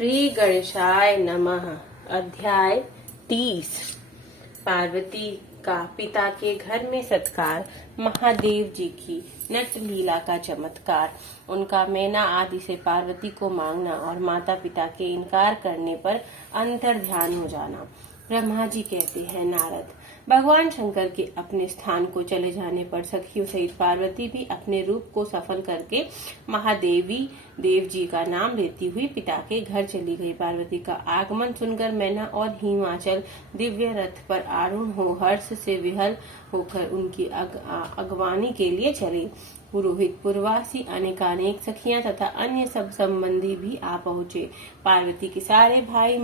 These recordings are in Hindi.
श्री गणेशाय नमः। अध्याय 30। पार्वती का पिता के घर में सत्कार, महादेव जी की नट लीला का चमत्कार, उनका मैना आदि से पार्वती को मांगना और माता पिता के इनकार करने पर अंतर ध्यान हो जाना। ब्रह्मा जी कहते हैं, नारद, भगवान शंकर के अपने स्थान को चले जाने पर सखियों सहित पार्वती भी अपने रूप को सफल करके महादेवी देव जी का नाम लेती हुई पिता के घर चली गई। पार्वती का आगमन सुनकर मैना और हिमाचल दिव्य रथ पर आरूढ़ हो हर्ष से विहल होकर उनकी अगवानी के लिए चले। पुरोहित, पुरवासी, अनेकानेक सखियां तथा अन्य सब संबंधी भी आ पहुंचे। पार्वती के सारे भाई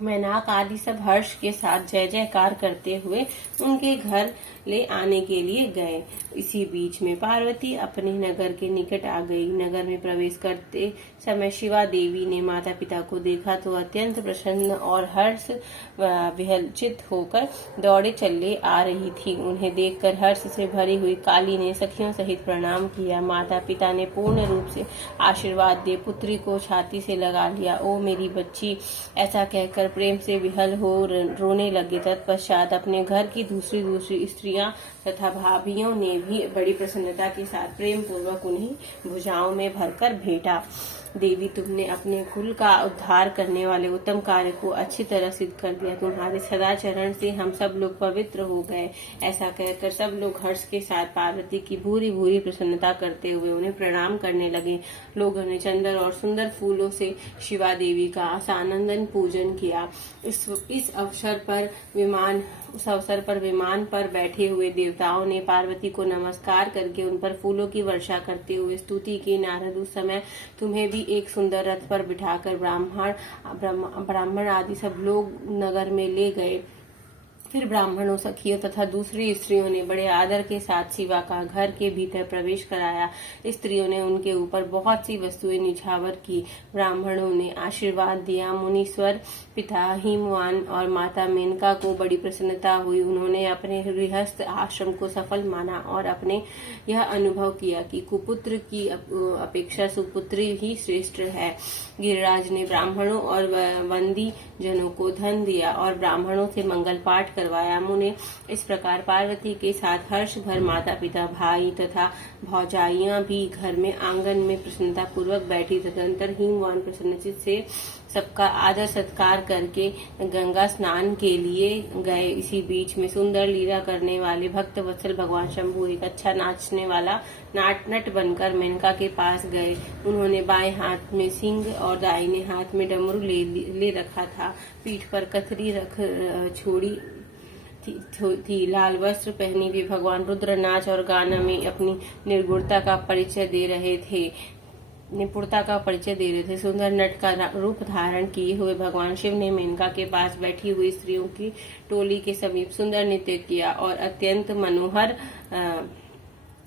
मैनाक आदि सब हर्ष के साथ जय जयकार करते हुए उनके घर ले आने के लिए गए। इसी बीच में पार्वती अपने नगर के निकट आ गई। नगर में प्रवेश करते समय शिवा देवी ने माता पिता को देखा तो अत्यंत प्रसन्न और हर्ष विहलचित होकर दौड़े चले आ रही थी। उन्हें देखकर हर्ष से भरी हुई काली ने सखियों सहित प्रणाम किया। माता पिता ने पूर्ण रूप से आशीर्वाद दे पुत्री को छाती से लगा लिया। ओ मेरी बच्ची, ऐसा कहकर प्रेम से विहल हो रोने लगे। तत्पश्चात अपने घर की दूसरी स्त्रियां तथा भाभियों ने भी बड़ी प्रसन्नता के साथ प्रेम पूर्वक उन्हें भुजाओं में भरकर भेंटा। देवी, तुमने अपने कुल का उद्धार करने वाले उत्तम कार्य को अच्छी तरह सिद्ध कर दिया। तुम्हारे सदाचरण से हम सब लोग पवित्र हो गए। ऐसा कहकर सब लोग हर्ष के साथ पार्वती की भूरी भूरी प्रसन्नता करते हुए उन्हें प्रणाम करने लगे। लोगों ने चंदन और सुंदर फूलों से शिवा देवी का सानंदन पूजन किया। इस अवसर पर विमान पर बैठे हुए देवताओं ने पार्वती को नमस्कार करके उन पर फूलों की वर्षा करते हुए स्तुति की। नारद, उस समय तुम्हें भी एक सुंदर रथ पर बिठाकर ब्राह्मण आदि सब लोग नगर में ले गए। फिर ब्राह्मणों, सखियों तथा दूसरी स्त्रियों ने बड़े आदर के साथ शिवा का घर के भीतर प्रवेश कराया। स्त्रियों ने उनके ऊपर बहुत सी वस्तुएं निछावर की। ब्राह्मणों ने आशीर्वाद दिया। मुनीश्वर पिता हिमवान और माता मेनका को बड़ी प्रसन्नता हुई। उन्होंने अपने गृहस्थ आश्रम को सफल माना और अपने यह अनुभव किया कि कुपुत्र की अपेक्षा सुपुत्री ही श्रेष्ठ है। गिरिराज ने ब्राह्मणों और वंदी जनों को धन दिया और ब्राह्मणों से मंगल पाठ करवाया। मुने इस प्रकार पार्वती के साथ हर्ष भर माता पिता, भाई तथा भौजाइयां भी घर में आंगन में प्रसन्नता पूर्वक बैठी। तदंतर हिमवान प्रसन्नचित से सबका आदर सत्कार करके गंगा स्नान के लिए गए। इसी बीच में सुंदर लीला करने वाले भक्त वत्सल भगवान शंभु एक अच्छा नाचने वाला नट बनकर मेनका के पास गए। उन्होंने बाएं हाथ में सिंह और दाहिने हाथ में डमरू ले रखा था। पीठ पर कथरी रख छोड़ी थी। लाल वस्त्र पहनी हुई भगवान रुद्र नाच और गाना में अपनी निपुणता का परिचय दे रहे थे। सुंदर नट का रूप धारण किए हुए भगवान शिव ने मेनका के पास बैठी हुई स्त्रियों की टोली के समीप सुंदर नृत्य किया और अत्यंत मनोहर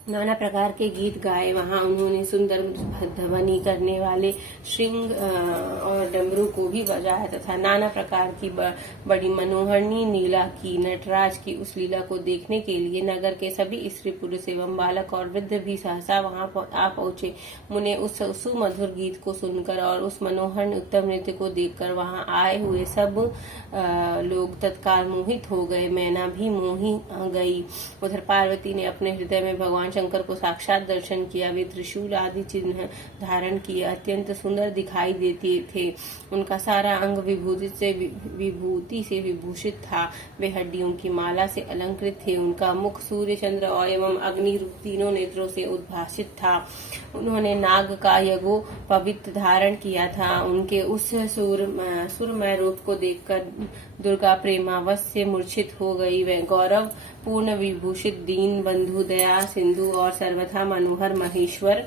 नाना प्रकार के गीत गाए। वहां उन्होंने सुंदर ध्वनि करने वाले श्रृंग और डमरू को भी बजाया तथा नाना प्रकार की बड़ी मनोहरणी लीला की। नटराज की उस लीला को देखने के लिए नगर के सभी स्त्री पुरुष एवं बालक और वृद्ध भी सहसा वहां आ पहुंचे। मुने उस सुमधुर गीत को सुनकर और उस मनोहर उत्तम नृत्य को देखकर वहां आए हुए सब लोग तत्काल मोहित हो गए। मैना भी मोही गई। उधर पार्वती ने अपने हृदय में भगवान शंकर को साक्षात दर्शन किया। वे त्रिशूल आदि चिन्ह धारण किए अत्यंत सुंदर दिखाई देते थे। उनका सारा अंग विभूति से विभूषित था। वे हड्डियों की माला से अलंकृत थे। उनका मुख सूर्य, चंद्र और एवं अग्नि रूप तीनों नेत्रों से उद्भासित था। उन्होंने नाग का यगो पवित्र धारण किया था। उनके उस सुरमय रूप को देखकर दुर्गा प्रेमावश से मूर्छित हो गई। वह गौरव पूर्ण विभूषित दीन बंधु, दया सिंधु और सर्वथा मनोहर महेश्वर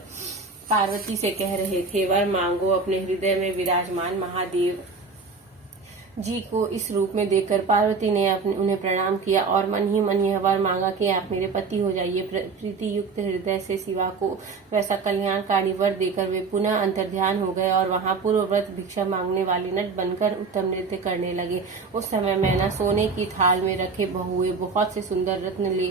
पार्वती से कह रहे थे, वर मांगो। अपने हृदय में विराजमान महादेव जी को इस रूप में देखकर पार्वती ने उन्हें प्रणाम किया और मन ही वर मांगा कि आप मेरे पति हो जाइए। प्रीति युक्त हृदय से शिवा को वैसा कल्याणकारी वर देकर वे पुनः अंतर्ध्यान हो गए और वहां पूर्वव्रत भिक्षा मांगने वाले नट बनकर उत्तम नृत्य करने लगे। उस समय मैना सोने की थाल में रखे हुए बहुत से सुंदर रत्न ले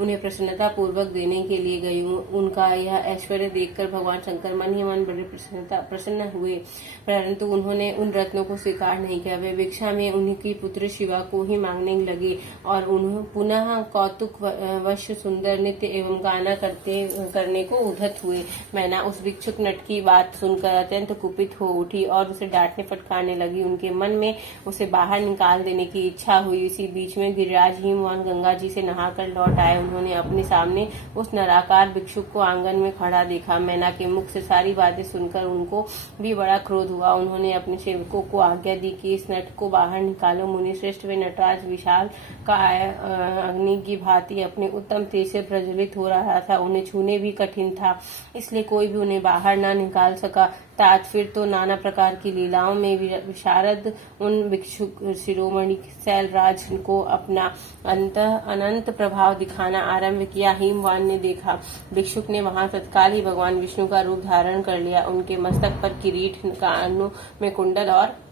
उन्हें प्रसन्नता पूर्वक देने के लिए गई। उनका यह ऐश्वर्य देखकर भगवान शंकर मन ही मन बड़े प्रसन्न हुए, परंतु उन्होंने उन रत्नों को स्वीकार नहीं किया। वे भिक्षा में उनकी पुत्र शिवा को ही मांगने लगे और उन्हें पुनः कौतुक वश सुंदर नृत्य एवं गाना करने को उद्धत हुए। मैना उस भिक्षुक नट की बात सुनकर अत्यंत कुपित हो उठी और उसे डांटने फटकारने लगी। उनके मन में उसे बाहर निकाल देने की इच्छा हुई। इसी बीच में गिरिराज हिमवान गंगा जी से नहाकर लौट आए। उन्होंने अपने सामने उस नराकार भिक्षुक को आंगन में खड़ा देखा। मैना के मुख से सारी बातें सुनकर उनको भी बड़ा क्रोध हुआ। उन्होंने अपने सेवकों को आज्ञा दी कि इस नट को बाहर निकालो। मुनि श्रेष्ठ वे नटराज विशाल का अग्नि की भांति अपने उत्तम तेज से प्रज्वलित हो रहा था। उन्हें छूने भी कठिन था, इसलिए कोई भी उन्हें बाहर न निकाल सका। तात फिर तो नाना प्रकार की लीलाओं में विशारद उन भिक्षुक शिरोमणि शैलराज को अपना अनंत प्रभाव दिखाना आरंभ किया। हिमवान ने देखा भिक्षुक ने वहां तत्काल ही भगवान विष्णु का रूप धारण कर लिया। उनके मस्तक पर किरीट, कानों में कुंडल और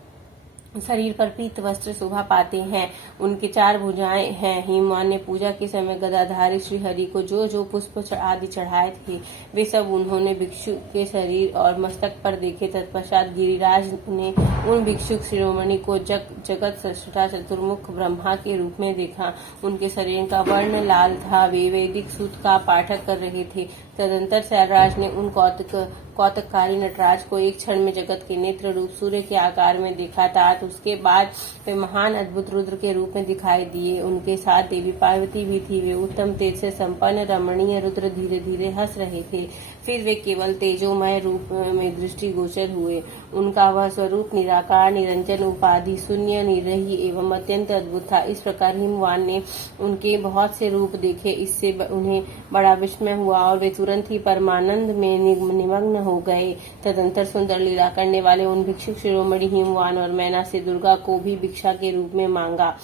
शरीर पर पीत वस्त्र शोभा पाते हैं। उनके 4 भुजाएं हैं। हिमवान ने पूजा के समय गदाधारी श्री हरि को जो जो पुष्प आदि चढ़ाए थे वे सब उन्होंने भिक्षु के शरीर और मस्तक पर देखे। तत्पश्चात गिरिराज ने उन भिक्षुक शिरोमणि को जगत सृष्टा चतुर्मुख ब्रह्मा के रूप में देखा। उनके शरीर का वर्ण लाल था। वे वैदिक सूत का पाठक कर रहे थे। तदंतर शैलराज ने उन कौतुककारी नटराज को एक क्षण में जगत के नेत्र रूप सूर्य के आकार में देखा था। उसके बाद वे महान अद्भुत रुद्र के रूप में दिखाई दिए। उनके साथ देवी पार्वती भी थी। वे उत्तम तेज से संपन्न रमणीय रुद्र धीरे धीरे हंस रहे थे। फिर वे केवल तेजोमय रूप में दृष्टि गोचर हुए। उनका वह स्वरूप निराकार, निरंजन, उपाधि शून्य, निर्दयी एवं अत्यंत अद्भुत था। इस प्रकार हिमवान ने उनके बहुत से रूप देखे। इससे उन्हें बड़ा विस्मय हुआ और वे तुरंत ही परमानंद में निमग्न हो गए। तदंतर सुंदर लीला करने वाले उन भिक्षुक शिरोमणि हिमवान और मैना से दुर्गा को भी भिक्षा के रूप में मांगा।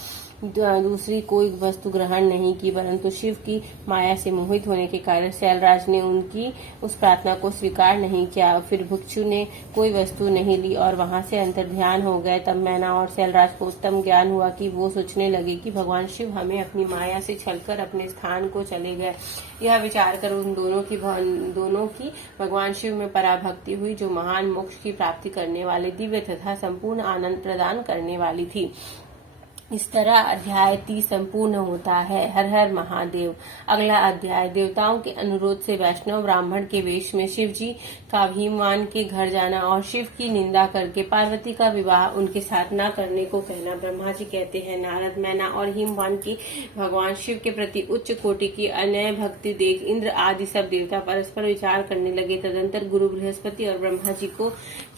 दूसरी कोई वस्तु ग्रहण नहीं की, परंतु शिव की माया से मोहित होने के कारण शैलराज ने उनकी उस प्रार्थना को स्वीकार नहीं किया। फिर भिक्षु ने कोई वस्तु नहीं ली और वहां से अंतर्ध्यान हो गए। तब मैना और शैलराज को उत्तम ज्ञान हुआ कि वो सोचने लगे कि भगवान शिव हमें अपनी माया से छलकर अपने स्थान को चले गए। यह विचार कर उन दोनों की भगवान शिव में पराभक्ति हुई, जो महान मोक्ष की प्राप्ति करने वाले दिव्य तथा संपूर्ण आनंद प्रदान करने वाली थी। इस तरह अध्याय 30 संपूर्ण होता है। हर हर महादेव। अगला अध्याय। देवताओं के अनुरोध से वैष्णव ब्राह्मण के वेश में शिव जी का हिमवान के घर जाना और शिव की निंदा करके पार्वती का विवाह उनके साथ न करने को कहना। ब्रह्मा जी कहते हैं, नारद, मैना और हिमवान की भगवान शिव के प्रति उच्च कोटि की अनन्य भक्ति देख इंद्र आदि सब देवता परस्पर विचार करने लगे। तदंतर गुरु बृहस्पति और ब्रह्मा जी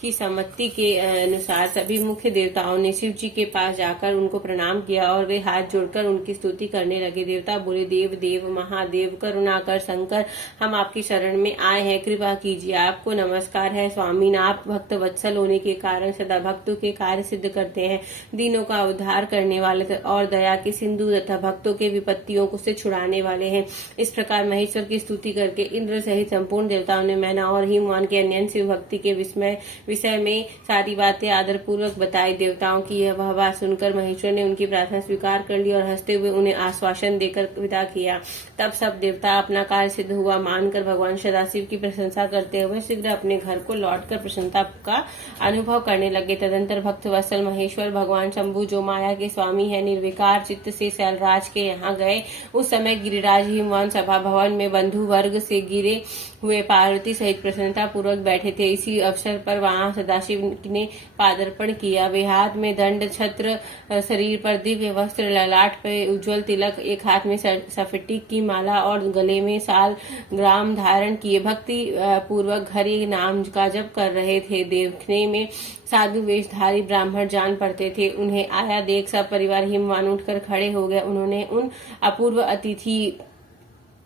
की सम्मति के अनुसार सभी मुख्य देवताओं ने शिव जी के पास जाकर उनको प्रणाम किया और वे हाथ जोड़कर उनकी स्तुति करने लगे। देवता बोले, देव देव महादेव करुणाकर शंकर, हम आपकी शरण में आए हैं, कृपा कीजिए। आपको नमस्कार है स्वामी। आप भक्त वत्सल होने के कारण सदा भक्तों के कार्य सिद्ध करते हैं, दीनों का उद्धार करने वाले और दया के सिंधु तथा भक्तों के विपत्तियों को से छुड़ाने वाले हैं। इस प्रकार महेश्वर की स्तुति करके इंद्र सहित संपूर्ण देवताओं ने मैना और हिमवान के अन्य शिव भक्ति के विषय में सारी बातें आदर पूर्वक बताई। देवताओं की यह बात सुनकर महेश्वर ने उनकी प्रार्थना स्वीकार कर ली और हंसते हुए उन्हें आश्वासन देकर विदा किया। तब सब देवता अपना कार्य सिद्ध हुआ मानकर भगवान सदाशिव की प्रशंसा करते हुए शीघ्र अपने घर को लौटकर प्रसन्नता का अनुभव करने लगे। तदंतर भक्त वत्सल महेश्वर भगवान शंभु, जो माया के स्वामी है, निर्विकार चित्त से शैलराज के यहाँ गए। उस समय गिरिराज हिमवान सभा भवन में बंधु वर्ग से गिरे हुए पार्वती सहित प्रसन्नता पूर्वक बैठे थे। इसी अवसर पर वहां सदाशिव ने पादार्पण किया। वे हाथ में दंड छत्र, शरीर पर दिव्य वस्त्र, ललाट पे उज्जवल तिलक, एक हाथ में सफेटिक की माला और गले में साल ग्राम धारण किए भक्ति पूर्वक हरि नाम का जप कर रहे थे। देखने में साधु वेशधारी ब्राह्मण जान पड़ते थे। उन्हें आया देख सब परिवार हिमवान उठकर खड़े हो गए। उन्होंने उन अपूर्व अतिथि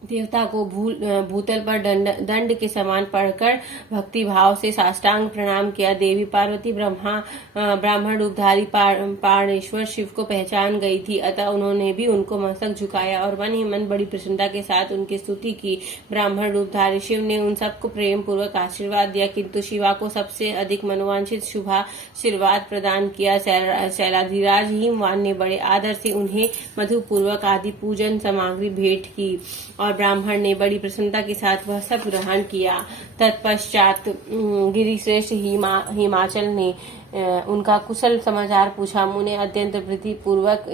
देवता को भूतल पर दंड के समान पड़कर भक्ति भाव से साष्टांग प्रणाम किया। देवी पार्वती ब्राह्मण रूपधारी प्राणेश्वर शिव को पहचान गई थी, अतः उन्होंने भी उनको मस्तक झुकाया और मन ही मन बड़ी प्रसन्नता के साथ उनकी स्तुति की। ब्राह्मण रूपधारी शिव ने उन सबको प्रेम पूर्वक आशीर्वाद दिया, किंतु शिवा को सबसे अधिक मनोवांछित शुभाशीर्वाद प्रदान किया। शैलाधिराज हिमवान ने बड़े आदर से उन्हें मधुपूर्वक आदि पूजन सामग्री भेंट की और ब्राह्मण ने बड़ी प्रसन्नता के साथ वह सब ग्रहण किया। तत्पश्चात गिरिश्रेष्ठ हिमाचल ने उनका कुशल समाचार पूछा। मुने अत्यंत प्रीति पूर्वक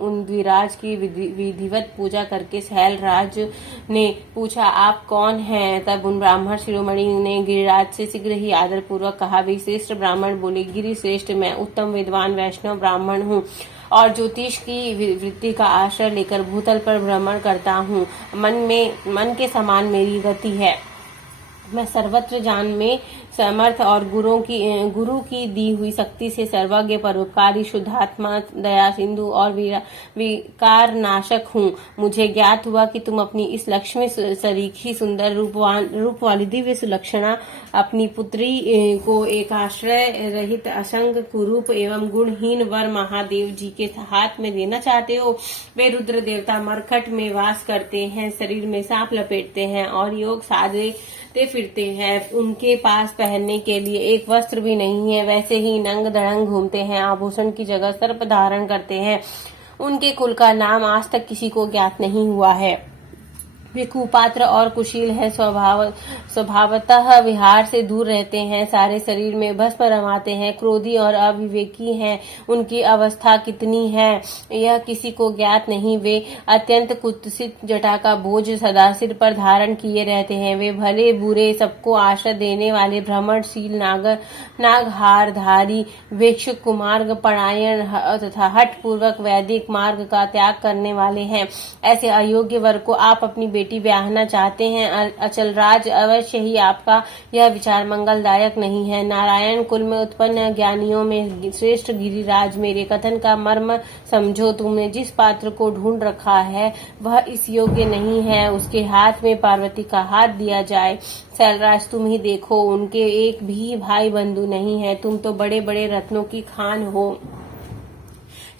उन द्विराज की विधिवत पूजा करके शैलराज ने पूछा, आप कौन हैं? तब उन ब्राह्मण शिरोमणि ने गिरिराज से शीघ्र ही आदर पूर्वक कहा। वे श्रेष्ठ ब्राह्मण बोले, गिरिश्रेष्ठ, मैं उत्तम विद्वान वैष्णव ब्राह्मण हूँ और ज्योतिष की वृत्ति का आश्रय लेकर भूतल पर भ्रमण करता हूँ। मन के समान मेरी गति है। मैं सर्वत्र जान में समर्थ और गुरु की दी हुई शक्ति से सर्वज्ञ, परोपकारी, शुद्धात्मा, दया सिंधु और विकार नाशक हूँ। मुझे ज्ञात हुआ कि तुम अपनी इस लक्ष्मी सरीखी सुंदर रूप वाली दिव्य सुलक्षणा अपनी पुत्री को एक आश्रय रहित असंग कुरूप एवं गुणहीन वर महादेव जी के हाथ में देना चाहते हो। वे रुद्र देवता मरकट में वास करते हैं, शरीर में सांप लपेटते हैं और योग साधते फिरते हैं। उनके पास पहनने के लिए एक वस्त्र भी नहीं है, वैसे ही नंग दड़ंग घूमते हैं, आभूषण की जगह सर्प धारण करते हैं। उनके कुल का नाम आज तक किसी को ज्ञात नहीं हुआ है। वे कुपात्र और कुशील है, स्वभावतः विहार से दूर रहते हैं, सारे शरीर में भस्म रमाते हैं, क्रोधी और अविवेकी हैं। उनकी अवस्था कितनी है यह किसी को ज्ञात नहीं। वे अत्यंत कुत्सित जटा का बोझ सदा सिर पर धारण किए रहते हैं। वे भले बुरे सबको आश्रय देने वाले भ्रमणशील नागहारधारी भिक्षु कुमार्ग परायण तथा हठ पूर्वक वैदिक मार्ग का त्याग करने वाले हैं। ऐसे अयोग्य वर को आप अपनी बेटी ब्याहना चाहते हैं। अचल राज, अवश्य ही आपका यह विचार मंगलदायक नहीं है। नारायण कुल में उत्पन्न ज्ञानियों में श्रेष्ठ गिरिराज, मेरे कथन का मर्म समझो। तुमने जिस पात्र को ढूंढ रखा है वह इस योग्य नहीं है, उसके हाथ में पार्वती का हाथ दिया जाए। शैलराज, तुम ही देखो, उनके एक भी भाई बंधु नहीं है। तुम तो बड़े बड़े रत्नों की खान हो,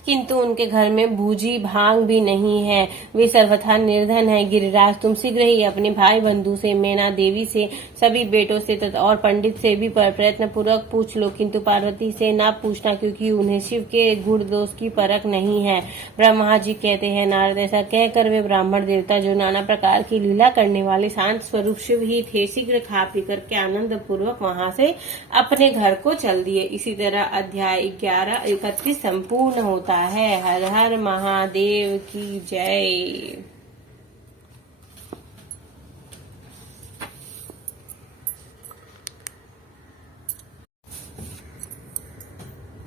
किंतु उनके घर में भूजी भांग भी नहीं है। वे सर्वथा निर्धन है। गिरिराज, तुम शीघ्र ही अपने भाई बंधु से, मैना देवी से, सभी बेटों से तथा और पंडित से भी प्रयत्न पूर्वक पूछ लो, किंतु पार्वती से न पूछना, क्योंकि उन्हें शिव के गुण दोष की परख नहीं है। ब्रह्मा जी कहते हैं, नारद, ऐसा कहकर वे ब्राह्मण देवता जो नाना प्रकार की लीला करने वाले शांत स्वरूप शिव ही थे, शीघ्र खा पी करके आनंद पूर्वक वहां से अपने घर को चल दिए। इसी तरह अध्याय 11-31 संपूर्ण होता है। हर हर महादेव की जय।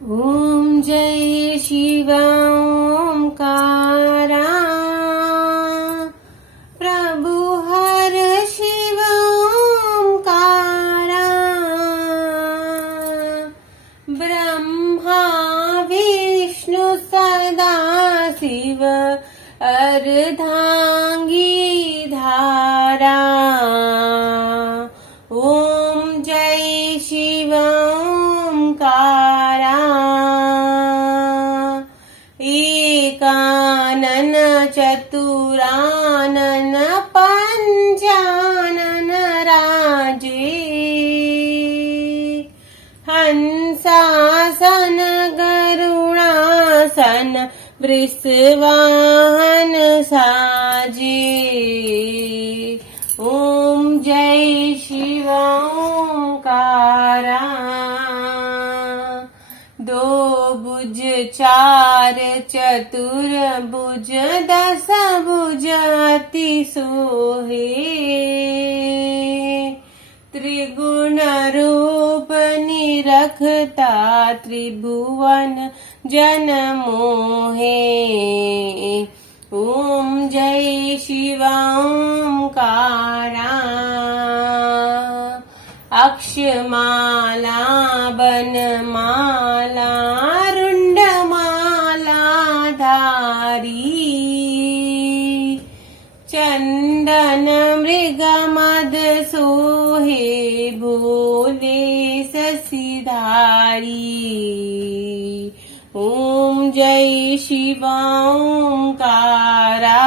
ओम जय शिव ओंकारा, प्रभु हर शिव ओंकारा, ब्रह्मा विष्णु सदा शिव अर्धांगी धारा। ओम जय शिव ओंकारा, एकानन चतुरानन पंचानन राजे, हंसासन गरुणासन वृषवाहन साजे। ओम जय शिव ओंकारा, दो भुज चार चतुर भुज दस भुज अति सोहे, त्रिगुण रूप निरखता त्रिभुवन जन मोहे। ओम जय शिव ओंकारा, अक्षमाला बनमाला रुंडमाला धारी, चंदन मृग मद सोहे भोले ससीधारी। ओम जय शिव ओंकारा।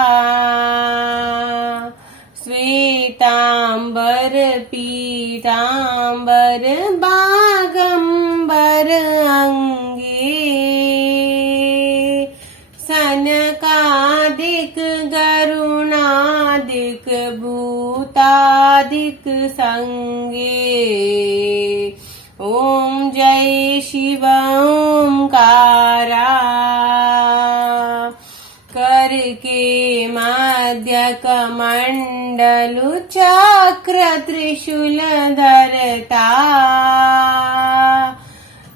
श्वेतांबर पीतांबर बागंबर अंगे। सनकादिक गरुणादिक भूतादिक संगे। ओम जय शिव ओंकारा। करके मध्य कमंडलु चक्र त्रिशूल धरता।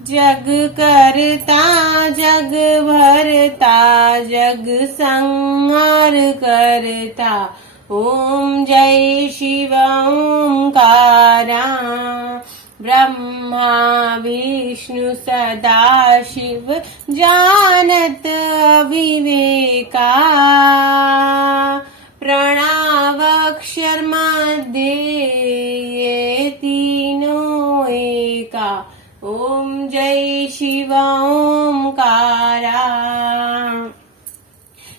जग करता जग भरता जग संहार करता। ओम जय शिव ओंकारा। ब्रह्मा विष्णु सदा शिव जानत अविवेका। प्रणवाक्षर मध्य ये तीनों एका। ओम जय शिव ओंकारा।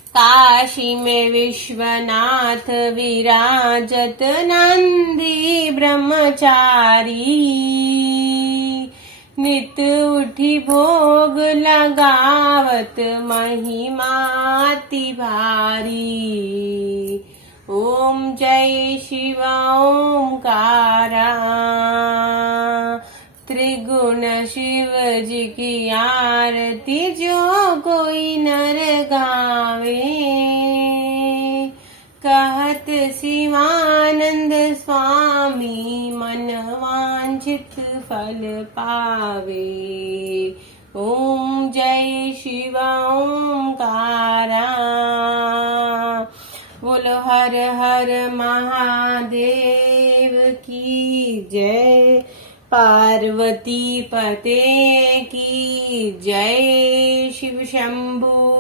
काशी में विश्वनाथ विराजत नंदी ब्रह्मचारी। नित उठी भोग लगावत महिमा अति भारी। ओम जय शिव ओंकारा। त्रिगुण शिव जी की आरती जो कोई नर गावे। कहत शिवानंद स्वामी मन वांछित फल पावे। ओम जय शिव ओंकारा। बोलो हर हर महादेव की जय। पार्वती पते की जय। शिव शंभू